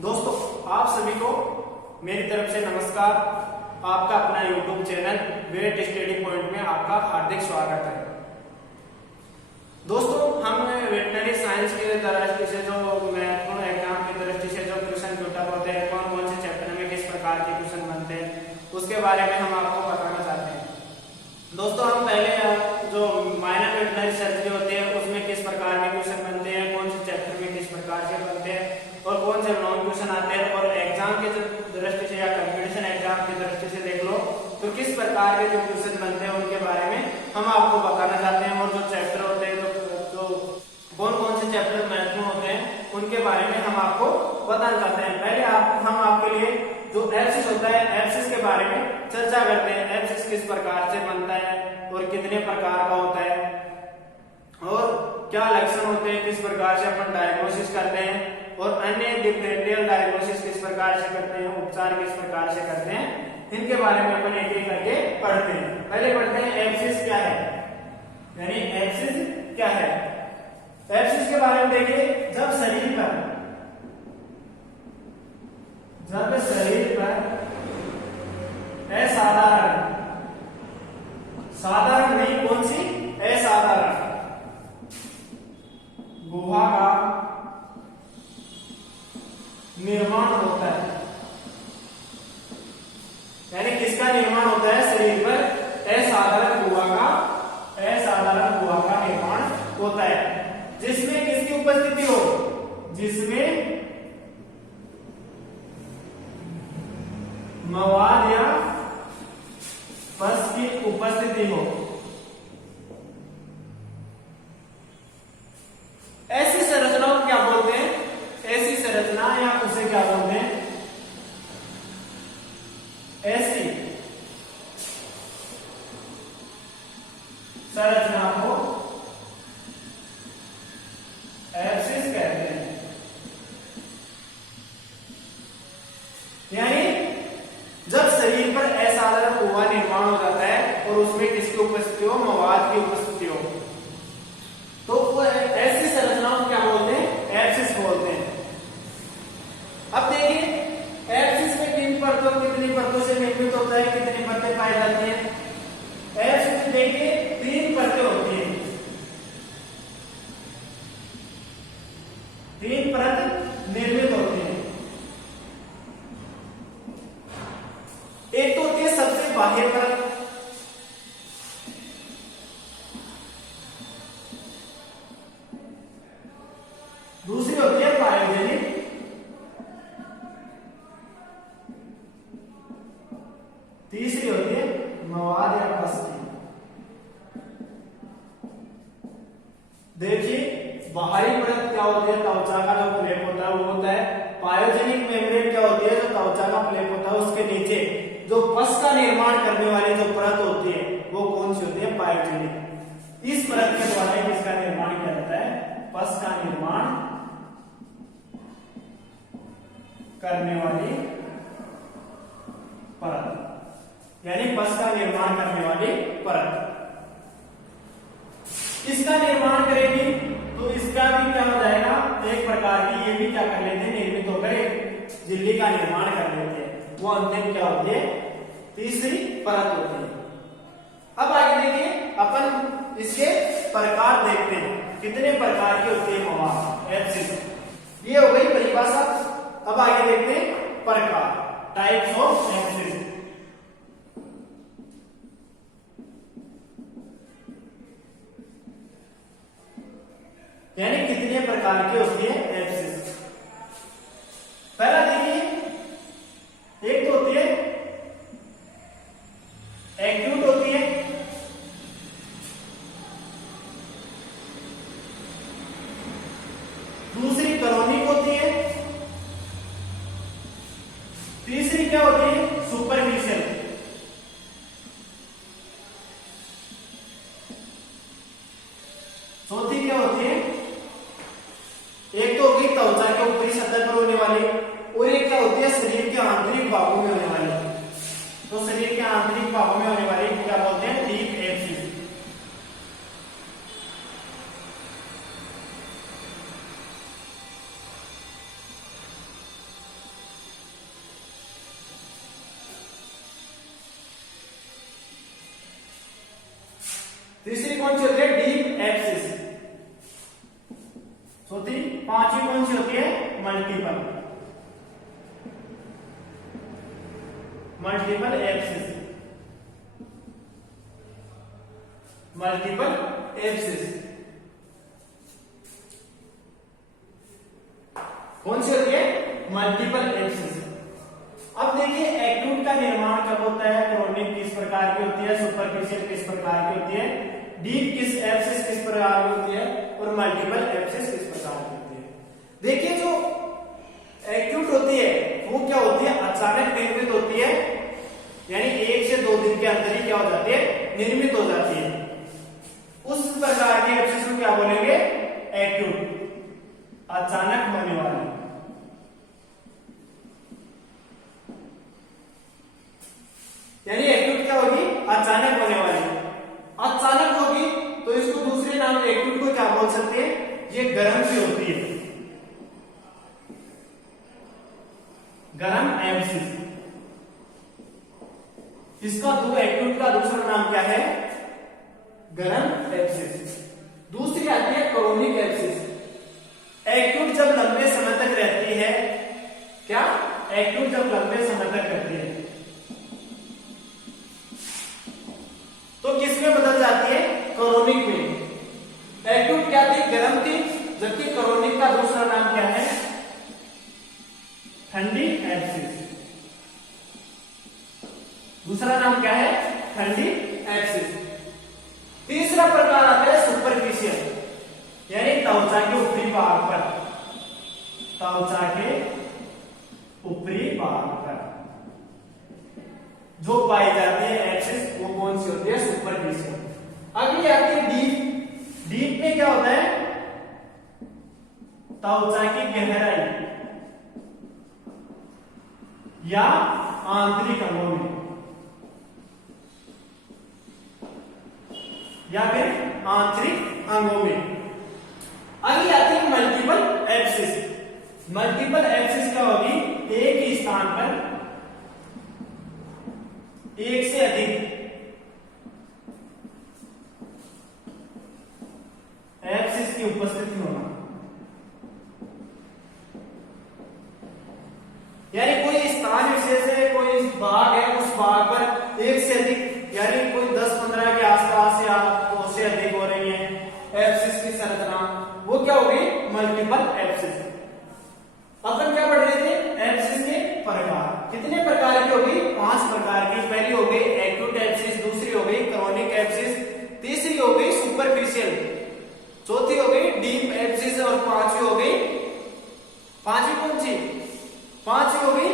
दोस्तों, आप सभी को मेरी तरफ से नमस्कार। आपका अपना YouTube channel great study point में आपका हार्दिक स्वागत है। दोस्तों, हम वेटनरी साइंस की दृष्टि से जो महत्वपूर्ण एग्जाम की दृष्टि से जो क्वेश्चन पेपर होते हैं, कौन कौन से चैप्टर में किस प्रकार के क्वेश्चन बनते हैं, उसके बारे में हम आपको बताना चाहते हैं। दोस्तों, हम पहले जो माइनर वेटनरी सर्जरी होती है उसमें किस प्रकार के क्वेश्चन बनते हैं, कौन से चैप्टर में किस प्रकार से बनते हैं और कौन से लॉन्ग क्वेश्चन आते हैं, और एग्जाम के दृष्टि से या कंपटीशन एग्जाम की दृष्टि से देख लो तो किस प्रकार के जो क्वेश्चन बनते हैं उनके बारे में हम आपको बताना चाहते हैं। और जो चैप्टर होते हैं जो कौन कौन से चैप्टर महत्वपूर्ण होते हैं उनके बारे में हम आपको बताना चाहते हैं। पहले हम आपके लिए जो एब्सिस होता है, एब्सिस के बारे में चर्चा करते हैं। एब्सिस किस प्रकार से बनता है और कितने प्रकार का होता है और क्या लक्षण होते हैं, किस प्रकार से अपन डायग्नोसिस करते हैं और अन्य डिफरेंशियल डायग्नोसिस किस प्रकार से करते हैं, उपचार किस प्रकार से करते हैं, इनके बारे में अपन एक एक करके पढ़ते हैं। पहले पढ़ते हैं एब्सिस क्या है, यानी एब्सिस क्या है। एब्सिस के बारे में देखिए, जब शरीर पर असाधारण, साधारण नहीं, कौन सी, असाधारण गुहा का निर्माण होता है, यानी किसका निर्माण होता है, शरीर पर असाधारण गुहा का निर्माण होता है, जिसमें किसकी उपस्थिति हो, जिसमें मवाद या पस की उपस्थिति हो। ऐसी संरचना को क्या बोलते हैं, ऐसी संरचना या उसे क्या बोलते हैं, ऐसी संरचना को एब्सिस कहते हैं। यानी जब शरीर पर असाधारण गुहा निर्माण हो जाता है और उसमें किसकी उपस्थिति हो, मवाद की उपस्थिति हो, तो वो ऐसी संरचनाओं को क्या बोलते हैं, एब्सिस बोलते हैं। अब देखिए, एब्सिस में कितनी परतों से निर्मित होता है, कितनी परतें पाई जाती हैं। एब्सिस में देखिए 3 परतें होती हैं, 3 परत निर्मित होती हैं। एक तो होती है सबसे बाह्य परत, दूसरी होती है पायोजेनिक, तीसरी होती है मवाद या पस की। देखिए, बाहरी परत क्या होती है, त्वचा का जो प्लेट होता है वो होता है। पायोजेनिक मेम्ब्रेन क्या होती है, जो त्वचा का प्लेट होता है उसके नीचे जो पस का निर्माण करने वाली जो परत होती है वो कौन सी होती है, पायोजेनिक। इस परत के द्वारा किसका निर्माण किया जाता है, पस का निर्माण करने वाली परत, यानी पस का निर्माण करने वाली परत। इसका निर्माण करेगी तो इसका भी क्या हो जाएगा, एक प्रकार की ये भी क्या कर लेते हैं, निर्मित होकर एक झिल्ली का निर्माण कर लेते हैं। वो अंतिम क्या होती है, तीसरी परत होती है। अब आगे देखिए, अपन इसके प्रकार देखते हैं, कितने प्रकार की होती है मवाद, एब्सिस। ये हो गई परिभाषा। अब आगे देखते हैं प्रकार, टाइप्स ऑफ एब्सिस। यानी कितने प्रकार की होती है एब्सिस। पहला देखिए, एक तो होती है एक्यूट होती है, दूसरी क्रोनिक होती है, तीसरी क्या होती है, सुपर कौन सी होती है? Deep abscess. चौथी पांचवी कौन सी होती है? Multiple, multiple abscess, multiple abscess कौन सी होती है? Multiple abscess. अब देखिए एक्यूट का निर्माण कब होता है, क्रोनिक किस प्रकार की होती है, सुपरफिशियल किस प्रकार की होती है, डीप किस एब्सिस किस प्रकार की होती है और मल्टीपल एब्सिस किस प्रकार की होती है। देखिए जो एक्यूट होती है वो क्या होती है? अचानक निर्मित होती है, यानी 1 से 2 दिन के अंदर ही क्या हो जाती है? निर्मित हो जाती है। उस प्रकार के एब्सिस को क्या बोलेंगे? एक्यूट, अचानक होने वाली। यानी एक्यूट क्या होगी? अचानक होने वाली। अचानक होगी तो इसको दूसरे नाम एक्यूट को क्या बोल सकते हैं? ये गर्म सी होती है, गर्म एब्सिस। इसका एक्यूट का दूसरा नाम क्या है? गर्म एब्सिस। दूसरी आती है क्रोनिक एब्सिस। एक्यूट जब लंबे समय तक रहती है, क्या? एक्यूट जब लंबे समय तक रहती है तो किसमें बदल जाती है? क्रोनिक में। एक्यूट क्या थी? गर्म थी, जबकि क्रोनिक का दूसरा नाम क्या है? ठंडी एब्सिस। दूसरा नाम क्या है? ठंडी एब्सिस। तीसरा प्रकार आता है सुपरफिशियल, यानी त्वचा के ऊपरी भाग पर, त्वचा के ऊपरी भाग पर जो पाई जाती है एब्सिस, वो कौन सी होती है? सुपरफिशियल। अगली आती है डीप। डीप में क्या होता है? त्वचा की गहराई या आंतरिक अंगों में, या फिर आंतरिक अंगों में। अगली आती है मल्टीपल एब्सिस। मल्टीपल एब्सिस क्या होगी? एक ही स्थान पर एक से अधिक एब्सिस की उपस्थिति होना, यानी कोई स्थान विशेष है, कोई भाग है, उस भाग पर एक से अधिक, यानी कोई 10-15 के आसपास या उससे अधिक हो रही है एब्सिस की संरचना, वो क्या होगी? Multiple abscess. अपन क्या पढ़ रहे थे? एब्सिस के प्रकार। कितने प्रकार की होगी? 5 प्रकार की। पहली हो गई एक्यूट एब्सिस, दूसरी हो गई क्रोनिक एब्सिस, तीसरी हो गई सुपरफिशियल, चौथी हो गई डीप एब्सिस और पांचवी हो गई, पांचवी कौन सी? पांचवी हो गई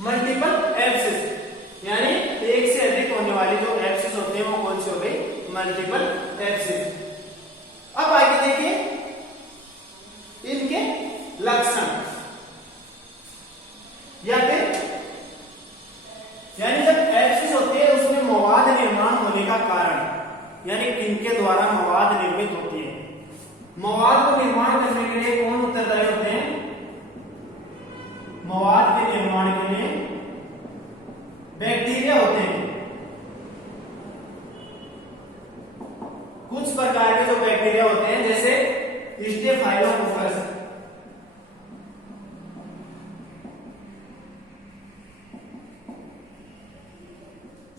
मल्टीपल एब्सिस, यानी एक से अधिक होने वाली जो एब्सिस होते हैं वो कौन सी हो गई? Multiple abscess. अब आगे देखिए इनके लक्षण, या फिर यानी जब एब्सिस होती है उसमें मवाद निर्माण होने का कारण, यानी किनके द्वारा मवाद निर्मित होती है। मवाद को निर्माण करने के लिए कौन उत्तरदायी होते हैं? मवाद के निर्माण के लिए बैक्टीरिया होते हैं। कुछ प्रकार के जो बैक्टीरिया होते हैं जैसे स्टेफाइलोकोकस,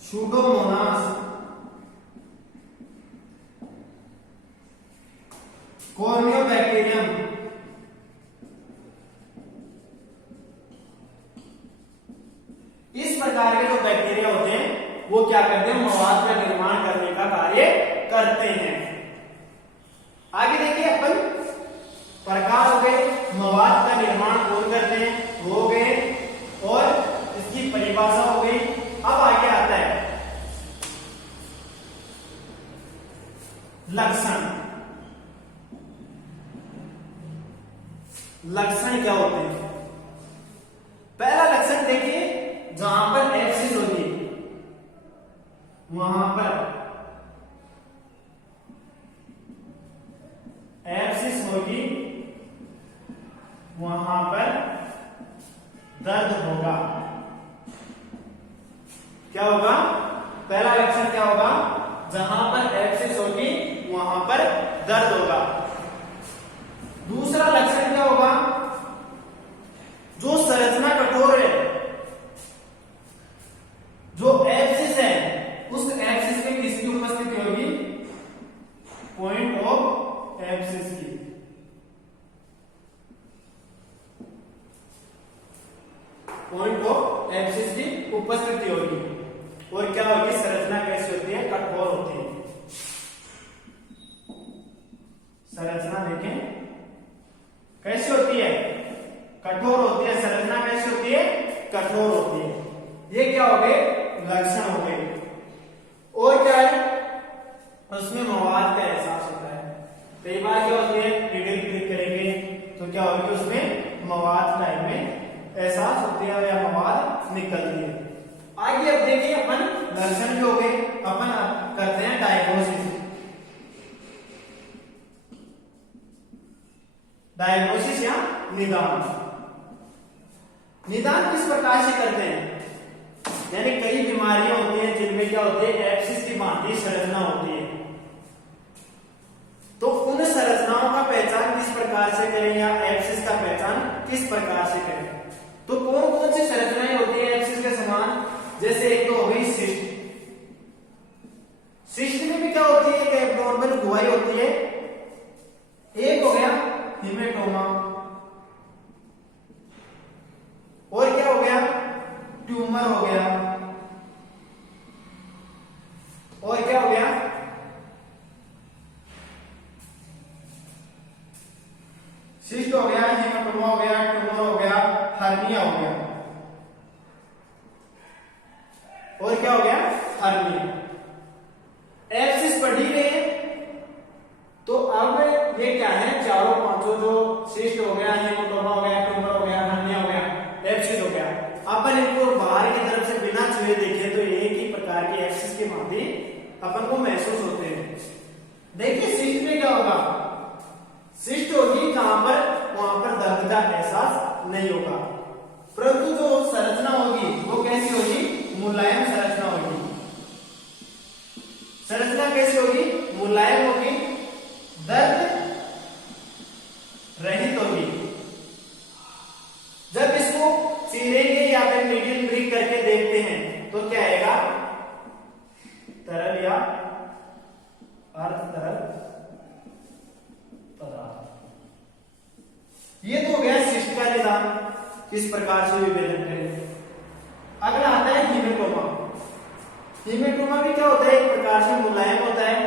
सूडोमोनास, कॉर्नियोबैक्टीरियम, इस प्रकार के जो बैक्टीरिया होते हैं वो क्या करते हैं? मवाद का निर्माण करने का कार्य करते हैं। आगे देखिए अपन प्रकार हो गए, मवाद का निर्माण कौन करते हैं हो गए, और इसकी परिभाषा हो गई। अब आगे आता है लक्षण। लक्षण क्या होते हैं? पहला लक्षण देखिए, जहां पर एब्सिस होगी वहां पर एब्सिस होगी, वहां पर दर्द होगा। क्या होगा? पहला लक्षण क्या होगा? जहां पर एब्सिस होगी वहां पर दर्द होगा। दूसरा लक्षण क्या होगा, जो संरचना कठोर है, जो एब्सिस है, उस एब्सिस में किसकी उपस्थिति होगी, पॉइंट ऑफ एब्सिस की। पॉइंट ऑफ एब्सिस की उपस्थिति होगी। और क्या होगी, संरचना कैसी होती है, कठोर होती है। संरचना देखें कैसी होती है, कठोर होती है। संरचना कैसी होती है, कठोर होती है। ये क्या हो गए, लक्षण हो गए। और क्या है, उसमें मवाद का एहसास होता है। कई बार क्या होती है, नीडल प्रिक करेंगे तो क्या होगी, उसमें मवाद टाइप में एहसास होती है या मवाद निकलती है। आगे अब देखिए, अपन लक्षण भी हो गए, अपन करते हैं डायग्नोसिस। डायग्नोसिस या निदान। निदान किस प्रकार से करते हैं, यानी कई बीमारियां होती हैं जिनमें क्या होती है, एब्सिस की भांति संरचना होती है। तो उन संरचनाओं का पहचान किस प्रकार से करें, या एब्सिस का पहचान किस प्रकार से करें। तो कौन कौन सी संरचनाएं होती है एब्सिस के समान, जैसे एक तो हो गई सिस्ट। सिस्ट में भी क्या होती है, एक एब्नॉर्मल गुहाई होती है। एक हो गया हेमेटोमा, और क्या हो गया, ट्यूमर हो गया, और क्या हो गया, सिस्ट हो गया, हेमेटोमा हो गया, ट्यूमर हो गया, हर्निया हो गया, और क्या हो गया, हर्निया। एब्सिस पढ़ ही गए हैं, तो अब ये क्या है, चारों पांचों, जो सिस्ट हो गया, हेमेटोमा हो गया, ट्यूमर हो गया, हर्निया हो गया, एब्सिस हो गया। अपन इनको बाहर की तरफ से बिना छुए देखें तो एक ही प्रकार की एब्सिस के भांति अपन को महसूस होते हैं। देखिए सिस्ट में क्या होगा, सिस्ट होगी जहां पर, वहां पर दर्द का एहसास नहीं होगा, परंतु जो संरचना होगी वो कैसी होगी, मुलायम संरचना होगी। संरचना कैसी होगी, मुलायम होगी, दर्द रहित होगी। जब इसको चीरेंगे या फिर नीडल प्रिक करके देखते हैं तो क्या आएगा, तरल या अर्ध तरल पदार्थ। ये तो हो गया सिस्ट का निदान, किस प्रकार से विभेदन करें। अगला आता है हेमेटोमा। हेमेटोमा भी क्या होता है, एक प्रकार से मुलायम होता है,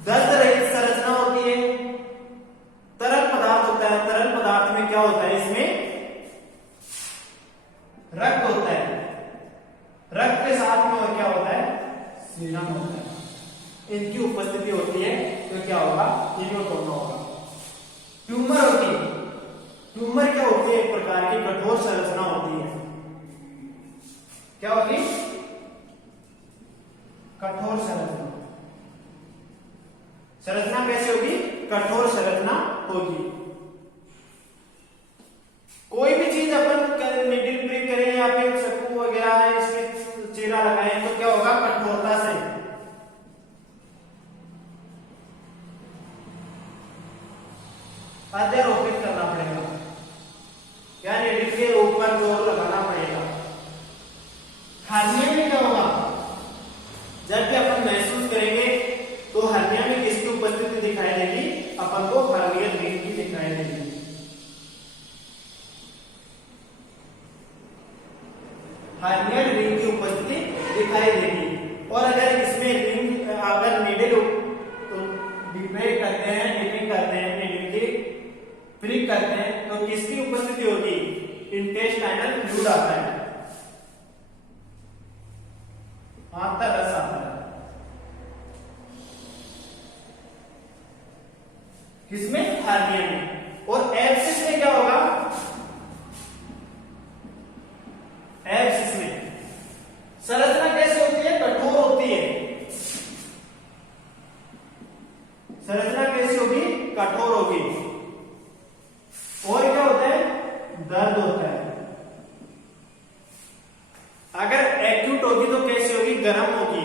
दर्द रहित संरचना होती है, तरल पदार्थ होता है। तरल पदार्थ में क्या होता है, इसमें रक्त होता है, रक्त के साथ में और क्या होता है, सीरम होता है। इनकी उपस्थिति होती है तो क्या होगा, हेमेटोमा होगा। ट्यूमर होती है, ट्यूमर क्या होती है, एक प्रकार की कठोर संरचना होती है। क्या होगी, कठोर संरचना। संरचना कैसे होगी, कठोर संरचना होगी। कोई भी चीज अपन नीडल प्रिक करें या फिर चाकू वगैरह है, इसमें चीरा लगाएं तो क्या होगा, कठोरता से। अध्यारोपित करना पड़ेगा, या नीडल के ऊपर जोर लगाना पड़ेगा। हर्निया में क्या होगा, जब भी अपन महसूस करेंगे तो हर्निया में किसकी उपस्थिति दिखाई देगी, अपन को हर्नियल रिंग की दिखाई देगी। हर्नियल रिंग की उपस्थिति दिखाई देगी। और अगर इसमें रिंग, अगर नीडल डिपेंड करते हैं, डिपिंग करते हैं, नीडल की प्रिक करते हैं तो किसकी उपस्थिति होगी, इंटेस्टाइनल फ्लूइड आता है, आंतर रस आता है। किसमें, हर्निया में। और एब्सिस में क्या होगा, एब्सिस में संरचना कैसे होती है, कठोर होती है। संरचना कैसी होगी, कठोर होगी। और क्या होता है, दर्द होता है। अगर एक्यूट होगी तो कैसी होगी, गर्म होगी।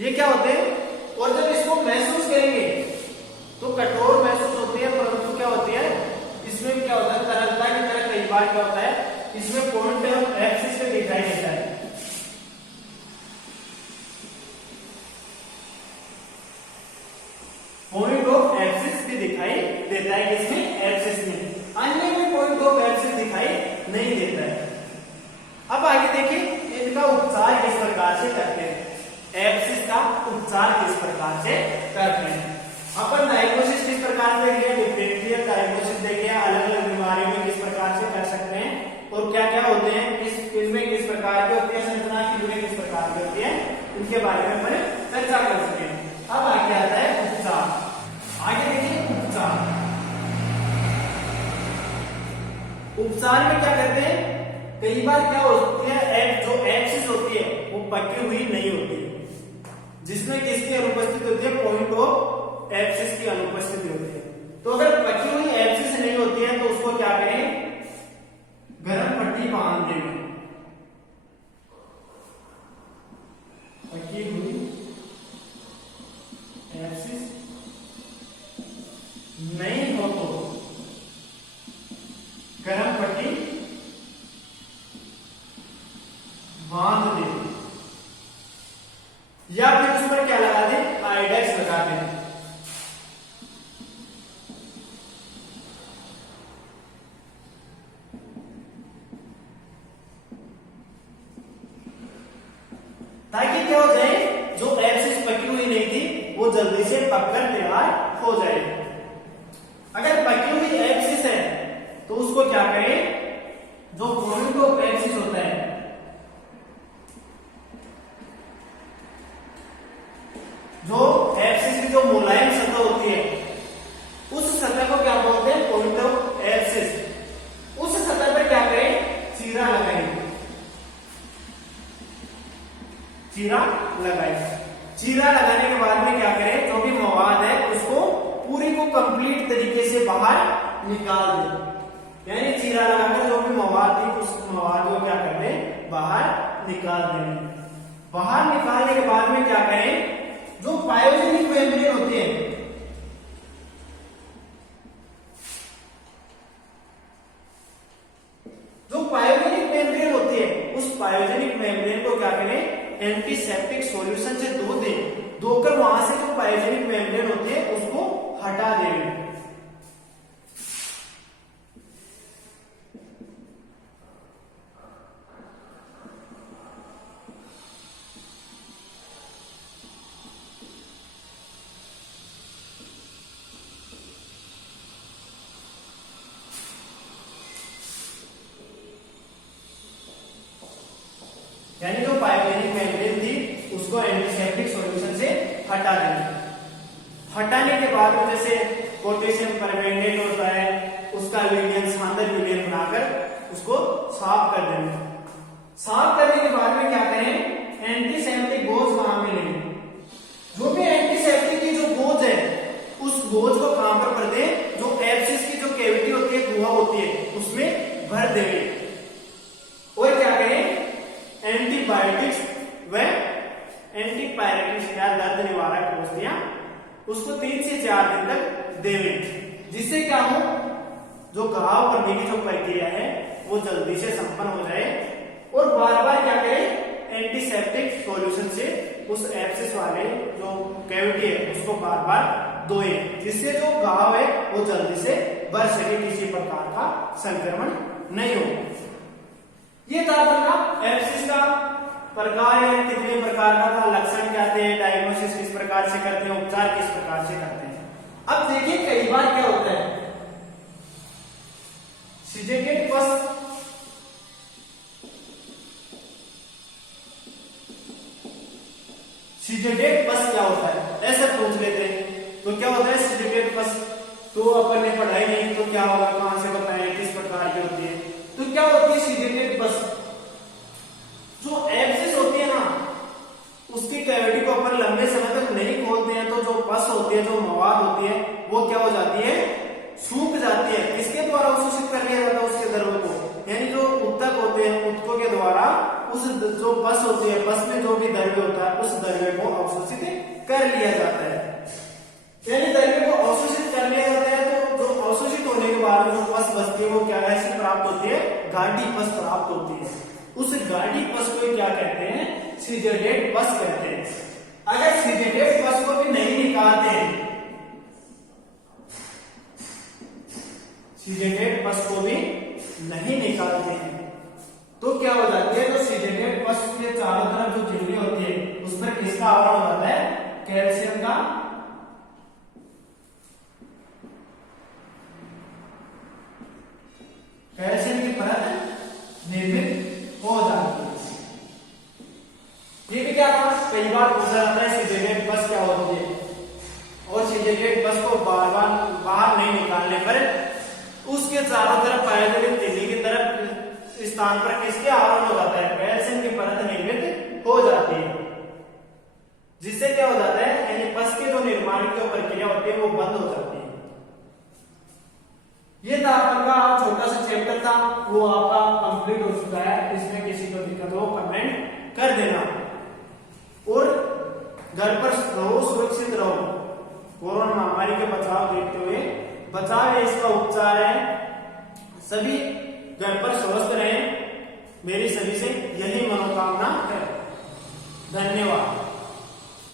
ये क्या होते हैं, और जब इसको महसूस करेंगे तो कठोर महसूस होती है, परंतु क्या होती है इसमें क्या होता है तरलता की तरह कई बार क्या होता है इसमें पॉइंट एक्सिस पे दिखाई देता है। पॉइंट ऑफ एक्सिस भी दिखाई देता है किसमें, एक्सिस में, अन्य में पॉइंट ऑफ एक्सिस दिखाई नहीं देता है। अब आगे देखिए इनका उपचार किस प्रकार से करते हैं, एक्सिस का उपचार किस प्रकार से करते हैं। अपन डायग्नोसिस किस प्रकार से देखेंगे, डिफरेंशियल डायग्नोसिस देखेंगे, अलग अलग बीमारियों में किस प्रकार से कर सकते हैं और क्या क्या होते हैं, किसमें किस प्रकार की होती है संरचना, की किस प्रकार की होती है, इनके बारे में अपन चर्चा कर सकते हैं। अब आगे आता है उपचार। आगे देखिए उपचार, उपचार में क्या करते हैं, कई बार क्या होती है जो एक्सिस होती है वो पकी हुई नहीं होती, जिसमें किसकी अनुपस्थिति होती है, पॉइंट ऑफ एक्सिस की अनुपस्थिति होती है। तो अगर पकी हुई एक्सिस नहीं होती है तो उसको क्या करें, गर्म पट्टी बांध देंगे। पकी हुई एक्सिस नहीं हो तो गर्म पट्टी बांध दे, या फिर उस पर क्या लगा दे, आइडेक्स लगा दे। ताकि क्या हो जाए, जो एक्सिस पकी हुई नहीं थी वो जल्दी से पककर तैयार हो जाए। अगर पकी हुई एक्सिस है तो उसको क्या करें, जो पॉइंट ऑफ एक्सिस होता है, जो एक्सिस की जो मुलायम सतह होती है उस सतह को क्या बोलते हैं, पॉइंट ऑफ एक्सिस। उस सतह पर क्या करें, चीरा लगाएंगे, चीरा लगाए। चीरा लगाने के बाद में क्या करें, जो भी मवाद है उसको पूरी को कंप्लीट तरीके से बाहर निकाल दें, यानी चीरा लगाकर जो भी मवाद थी उस मवाद को क्या कर दें, बाहर निकाल दें। बाहर निकालने के बाद में क्या करें, जो पायोजेनिक मेम्ब्रेन होती है, जो पायोजेनिक मेम्ब्रेन होती है उस पायोजेनिक मेम्ब्रेन को क्या करें, एंटीसेप्टिक सॉल्यूशन से धो दें, धोकर वहां से जो पायोजेनिक मेम्ब्रेन होती है उसको हटा दें। यानी जो पायोजेनिक मेम्ब्रेन थी उसको एंटीसेप्टिक सॉल्यूशन से हटा देंगे। हटाने के बाद में जैसे पोटेशियम परमैंगनेट होता है उसका विलयन, शानदार विलयन बनाकर उसको साफ कर देंगे। साफ करने के बाद में क्या करें, एंटीसेप्टिक गोज वहां में लेंगे। जो भी एंटीसेप्टिक की जो गोज है उस गोज को कहां पर भर दें, जो एक्सिस की जो कैविटी होती है, गुहा होती है, उसमें भर देंगे। और क्या करें, एंटीबायोटिक्स व एंटीपायरेटिक्स या दर्द निवारक औषधियां उसको 3 से 4 दिन तक देवे, जिससे क्या हो, जो घाव करने की जो प्रक्रिया है वो जल्दी से संपन्न हो जाए। और बार बार क्या करें, एंटीसेप्टिक सॉल्यूशन से उस एक्सिस वाले जो कैविटी है उसको बार बार धोए, जिससे जो घाव है वो जल्दी से बढ़ सके, किसी प्रकार का संक्रमण नहीं हो। ये था अपना एक्सिस का प्रकार है, कितने प्रकार का था, लक्षण क्या थे, डायग्नोसिस किस प्रकार से करते हैं, उपचार किस प्रकार से करते हैं। अब देखिए कई बार क्या होता है, सिजेटेड पस सिजेटेड पस क्या होता है, ऐसा पूछ लेते हैं। तो क्या होता है सिजेटेड पस, तो अपन ने पढ़ाई नहीं तो क्या होगा, कहां से बताएं, किस प्रकार की होती है। तो क्या होती है सिजेटेड पस, जो एक्सिस होती है ना उसकी कैविटी को अपन लंबे समय तक नहीं खोलते हैं तो जो पस होती है, जो मवाद होती है वो क्या हो जाती है, सूख जाती है। किसके द्वारा अवशोषित कर लिया जाता है, उसके द्रव को, यानी जो उत्तक होते हैं उत्तकों के द्वारा उस जो पस होती है, पस में जो भी द्रव्य होता है उस द्रव्य को अवशोषित कर लिया जाता है। यानी द्रव्य को अवशोषित कर लिया जाता है तो जो अवशोषित होने के बाद जो पस बचती है वो क्या ऐसी प्राप्त होती है, गाढ़ी पस प्राप्त होती है। उस गाढ़ी पस को क्या कहते हैं, सीजेटेड पस कहते हैं। अगर सीजेटेड पस को भी नहीं निकालते हैं, सीजेटेड पस को भी नहीं निकालते हैं तो क्या हो जाती है, तो सीजेटेड पस के चारों तरफ जो झिल्ली होती है उस पर किसका आवरण हो जाता है, कैल्शियम का कैल्शियम की परत निर्मित हो जाती है। ये भी क्या था, कई बार पूछा जाता है सीजेटेड पस क्या होती है, और सीजेटेड पस को बार बार बाहर नहीं निकालने पर उसके चारों तरफ पाए गए झिल्ली की तरफ स्थान पर किसके आवरण हो जाता है, कैल्शियम की परत निर्मित हो जाती है, जिससे क्या हो जाता है, यानी पस के जो निर्माण की प्रक्रिया होती है वो बंद हो जाती है। ये था आपका छोटा सा चैप्टर था, वो आपका कंप्लीट हो चुका है। इसमें किसी को दिक्कत हो कमेंट कर देना, और घर पर रहो, सुरक्षित रहो, कोरोना महामारी के बचाव देखते हुए बचाव है, इसका उपचार है, सभी घर पर स्वस्थ रहें, मेरी सभी से यही मनोकामना है। धन्यवाद।